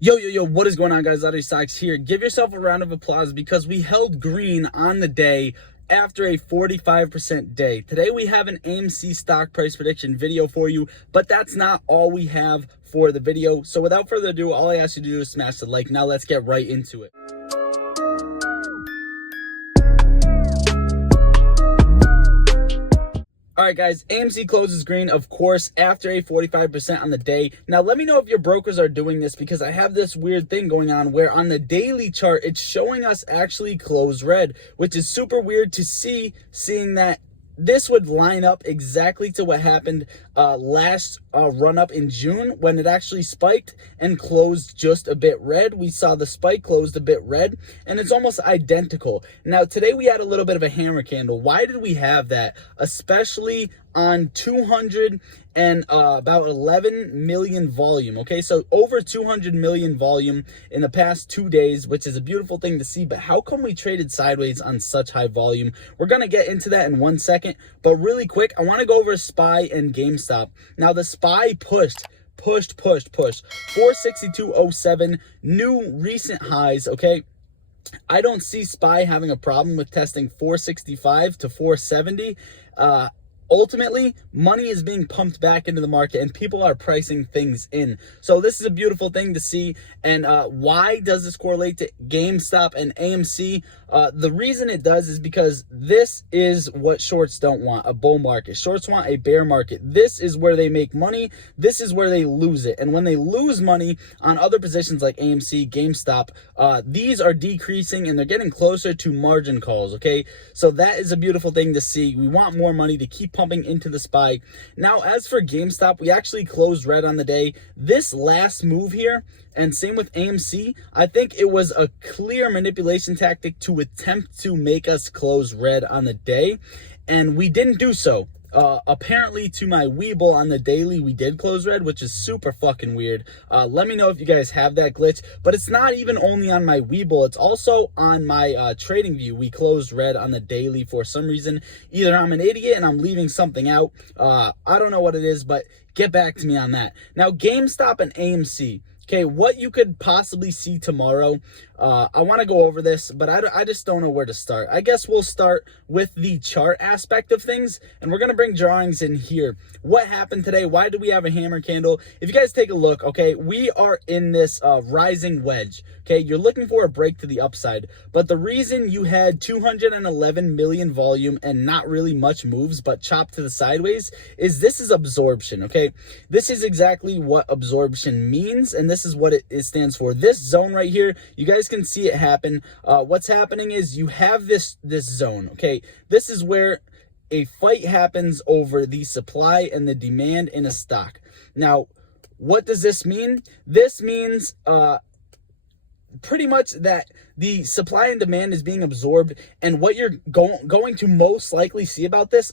Yo, what is going on, guys? Lottery Stocks here. Give yourself a round of applause because we held green on the day after a 45% day. Today we have an AMC stock price prediction video for you, but that's not all we have for the video. So without further ado, all I ask you to do is smash the like. Now let's get right into it. All right, guys, AMC closes green, of course, after a 45% on the day. Now, let me know if your brokers are doing this because I have this weird thing going on where on the daily chart, it's showing us actually close red, which is super weird to see, seeing that this would line up exactly to what happened last run up in June when it actually spiked and closed just a bit red. We saw the spike closed a bit red, and it's almost identical. Now, today we had a little bit of a hammer candle. Why did we have that? Especially on 200 and about 11 million volume. Okay, so over 200 million volume in the past 2 days, which is a beautiful thing to see. But how come we traded sideways on such high volume? We're gonna get into that in 1 second, but really quick, I want to go over SPY and GameStop. Now, the SPY pushed 462.07, new recent highs. Okay, I don't see SPY having a problem with testing 465 to 470. Ultimately, money is being pumped back into the market and people are pricing things in. So this is a beautiful thing to see. And why does this correlate to GameStop and AMC? The reason it does is because this is what shorts don't want, a bull market. Shorts want a bear market. This is where they make money. This is where they lose it. And when they lose money on other positions like AMC, GameStop, these are decreasing and they're getting closer to margin calls, okay? So that is a beautiful thing to see. We want more money to keep pumping into the SPY. Now, as for GameStop, we actually closed red on the day. This last move here, and same with AMC, I think it was a clear manipulation tactic to attempt to make us close red on the day, and we didn't do so. Apparently, to my Weeble on the daily, we did close red, which is super fucking weird. Let me know if you guys have that glitch, but it's not even only on my Weeble, it's also on my trading view. We closed red on the daily for some reason. Either I'm an idiot and I'm leaving something out. I don't know what it is, but get back to me on that. Now, GameStop and AMC. Okay, what you could possibly see tomorrow, I want to go over this, but I just don't know where to start. I guess we'll start with the chart aspect of things, and we're going to bring drawings in here. What happened today? Why do we have a hammer candle? If you guys take a look, okay, we are in this rising wedge. Okay, you're looking for a break to the upside, but the reason you had 211 million volume and not really much moves, but chopped to the sideways, is this is absorption, okay? This is exactly what absorption means, and this is what it stands for. This zone right here, you guys can see it happen. What's happening is you have this zone, okay? This is where a fight happens over the supply and the demand in a stock. Now, what does this mean? This means pretty much that the supply and demand is being absorbed, and what you're going to most likely see about this,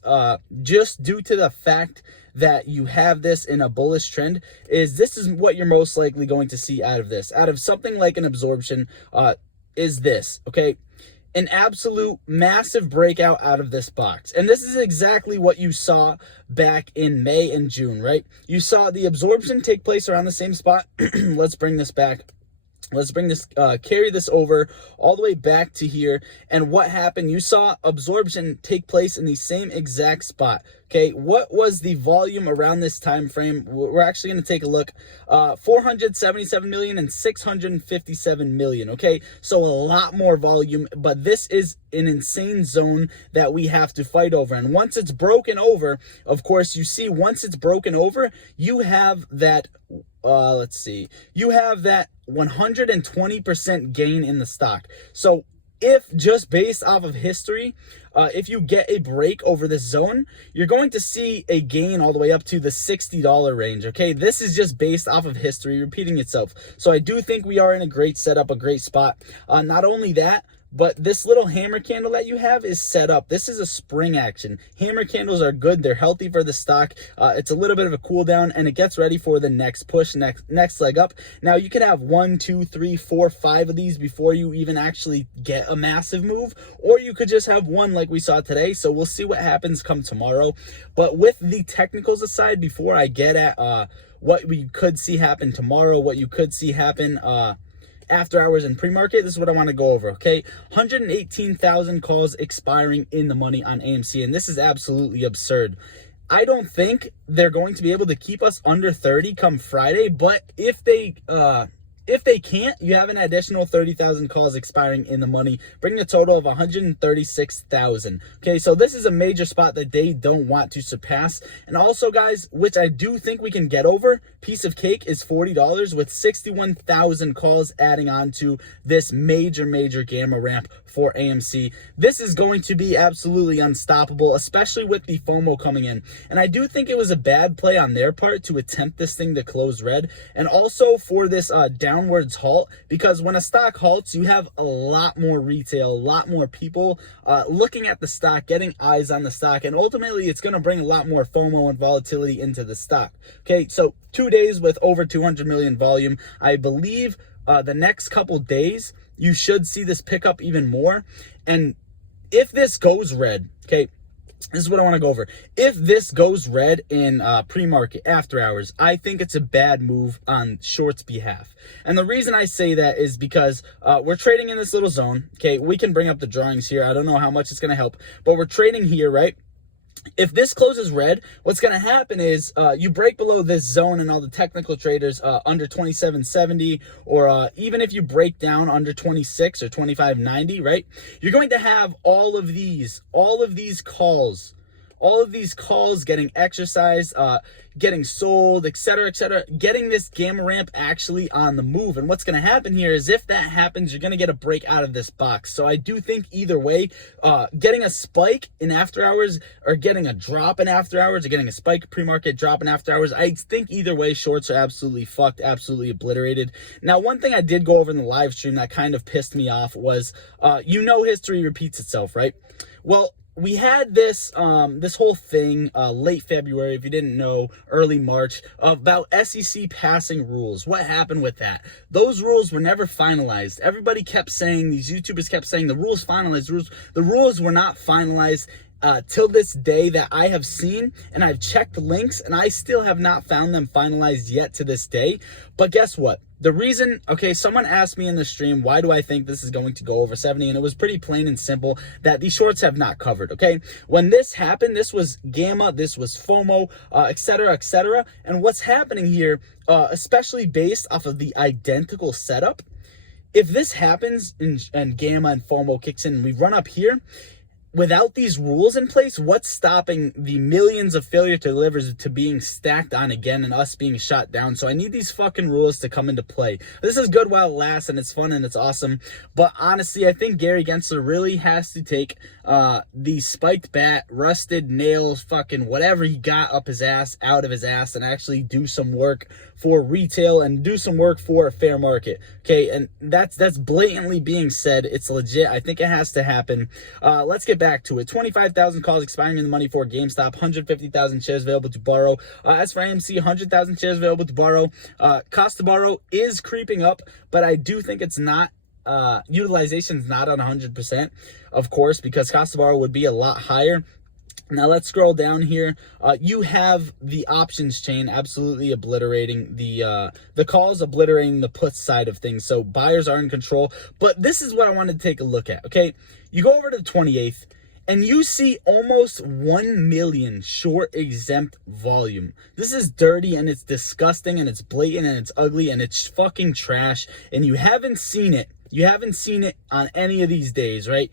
just due to the fact that you have this in a bullish trend, is this is what you're most likely going to see out of this, out of something like an absorption, is this, okay? An absolute massive breakout out of this box. And this is exactly what you saw back in May and June, right? You saw the absorption take place around the same spot. Let's bring this back. Let's bring this, carry this over all the way back to here. And what happened? You saw absorption take place in the same exact spot. Okay, what was the volume around this time frame? We're actually going to take a look. 477 million and 657 million. Okay, so a lot more volume, but this is an insane zone that we have to fight over. And once it's broken over, of course, you see, once it's broken over, you have that. Let's see. You have that 120% gain in the stock. So if just based off of history, if you get a break over this zone, you're going to see a gain all the way up to the $60 range, okay? This is just based off of history repeating itself. So I do think we are in a great setup, a great spot. Not only that, but this little hammer candle that you have is set up. This is a spring action. Hammer candles are good. They're healthy for the stock. It's a little bit of a cool down, and it gets ready for the next push, next leg up. Now, you can have 1, 2, 3, 4, 5 of these before you even actually get a massive move, or you could just have one like we saw today. So we'll see what happens come tomorrow. But with the technicals aside, before I get at what we could see happen tomorrow, what you could see happen after hours and pre-market, this is what I want to go over, okay? 118,000 calls expiring in the money on AMC, and this is absolutely absurd. I don't think they're going to be able to keep us under 30 come Friday, but if they can't, you have an additional 30,000 calls expiring in the money, bringing a total of 136,000. Okay, so this is a major spot that they don't want to surpass. And also, guys, which I do think we can get over, piece of cake is $40 with 61,000 calls adding on to this major gamma ramp for AMC. This is going to be absolutely unstoppable, especially with the FOMO coming in. And I do think it was a bad play on their part to attempt this thing to close red, and also for this downwards halt, because when a stock halts, you have a lot more retail, a lot more people looking at the stock, getting eyes on the stock, and ultimately it's going to bring a lot more FOMO and volatility into the stock. Okay, so 2 days with over 200 million volume. I believe the next couple days you should see this pick up even more. And if this goes red, okay, this is what I want to go over. If this goes red in pre-market, after hours, I think it's a bad move on short's behalf. And the reason I say that is because we're trading in this little zone. Okay, we can bring up the drawings here. I don't know how much it's going to help, but we're trading here, right? If this closes red, what's going to happen is you break below this zone, and all the technical traders under 2770, or even if you break down under 26 or 2590, right? You're going to have all of these calls getting exercised, getting sold, etc., getting this gamma ramp actually on the move. And what's going to happen here is if that happens, you're going to get a break out of this box. So I do think either way, getting a spike in after hours, or getting a drop in after hours, or getting a spike pre-market, drop in after hours, I think either way, shorts are absolutely fucked, absolutely obliterated. Now, one thing I did go over in the live stream that kind of pissed me off was, history repeats itself, right? Well, we had this this whole thing late February, if you didn't know, early March, about SEC passing rules. What happened with that? Those rules were never finalized. Everybody kept saying, these YouTubers kept saying, the rules finalized, the rules were not finalized till this day that I have seen, and I've checked the links, and I still have not found them finalized yet to this day. But guess what? The reason, okay, someone asked me in the stream, why do I think this is going to go over 70? And it was pretty plain and simple that these shorts have not covered, okay? When this happened, this was gamma, this was FOMO, etc. And what's happening here, especially based off of the identical setup, if this happens and gamma and FOMO kicks in and we run up here, without these rules in place, what's stopping the millions of failure to deliver to being stacked on again and us being shot down? So I need these fucking rules to come into play. This is good while it lasts, and it's fun and it's awesome. But honestly, I think Gary Gensler really has to take the spiked bat, rusted nails, fucking whatever he got up his ass, out of his ass, and actually do some work for retail and do some work for a fair market. Okay, and that's blatantly being said. It's legit. I think it has to happen. Let's get back to it. 25,000 calls expiring in the money for GameStop, 150,000 shares available to borrow. As for AMC, 100,000 shares available to borrow. Cost to borrow is creeping up, but I do think it's not, utilization is not on 100%, of course, because cost to borrow would be a lot higher. Now let's scroll down here. You have the options chain absolutely obliterating the calls, obliterating the put side of things. So buyers are in control. But this is what I wanted to take a look at, okay? You go over to the 28th, and you see almost 1 million short exempt volume. This is dirty, and it's disgusting, and it's blatant, and it's ugly, and it's fucking trash. And you haven't seen it. You haven't seen it on any of these days, right?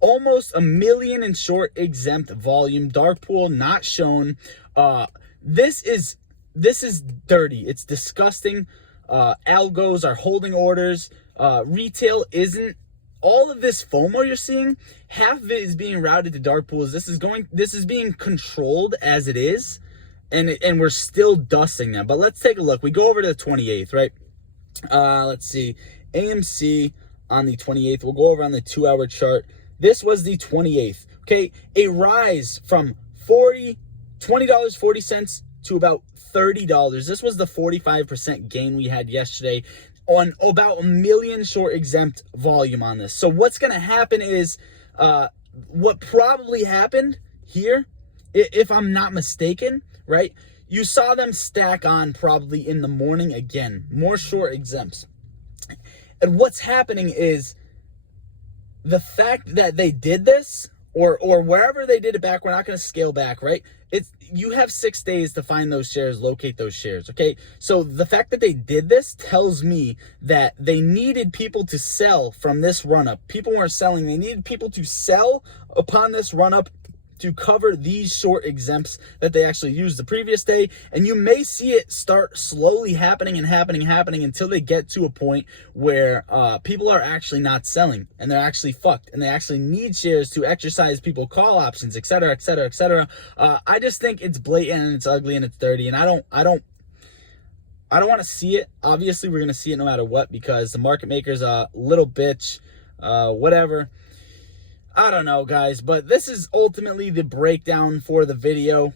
Almost 1 million in short exempt volume. Dark pool not shown. This is dirty. It's disgusting. Algos are holding orders. Retail isn't. All of this FOMO you're seeing, half of it is being routed to dark pools. This is being controlled as it is, and we're still dusting them. But let's take a look. We go over to the 28th, right? Let's see. AMC on the 28th. We'll go over on the 2-hour chart. This was the 28th. Okay, a rise from $20.40 to about $30. This was the 45% gain we had yesterday on about 1 million short exempt volume on this. So what's going to happen is what probably happened here, if I'm not mistaken, right? You saw them stack on probably in the morning again, more short exempts. And what's happening is the fact that they did this, or wherever they did it back, we're not going to scale back, right? You have 6 days to find those shares, locate those shares, okay? So the fact that they did this tells me that they needed people to sell from this run-up. People weren't selling. They needed people to sell upon this run-up to cover these short exempts that they actually used the previous day. And you may see it start slowly happening until they get to a point where people are actually not selling and they're actually fucked and they actually need shares to exercise people call options, etc., etc., etc. I just think it's blatant and it's ugly and it's dirty, and I don't want to see it. Obviously, we're going to see it no matter what because the market maker's a little bitch, whatever. I don't know, guys, but this is ultimately the breakdown for the video.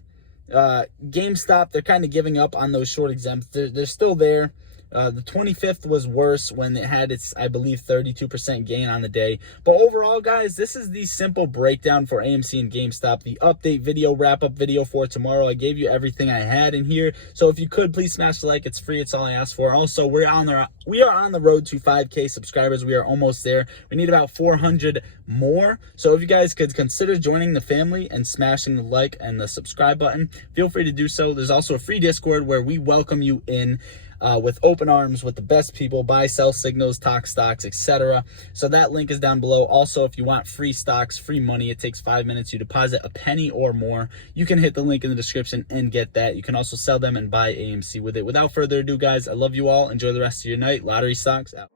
GameStop, they're kind of giving up on those short exempts. They're still there. The 25th was worse when it had its, I believe, 32% gain on the day. But overall, guys, this is the simple breakdown for AMC and GameStop. The update video, wrap-up video for tomorrow. I gave you everything I had in here. So if you could, please smash the like. It's free. It's all I ask for. Also, we are on the road to 5K subscribers. We are almost there. We need about 400 more. So if you guys could consider joining the family and smashing the like and the subscribe button, feel free to do so. There's also a free Discord where we welcome you in with open arms, with the best people, buy, sell signals, talk stocks, etc. So that link is down below. Also, if you want free stocks, free money, it takes 5 minutes. You deposit a penny or more. You can hit the link in the description and get that. You can also sell them and buy AMC with it. Without further ado, guys, I love you all. Enjoy the rest of your night. Lottery stocks out.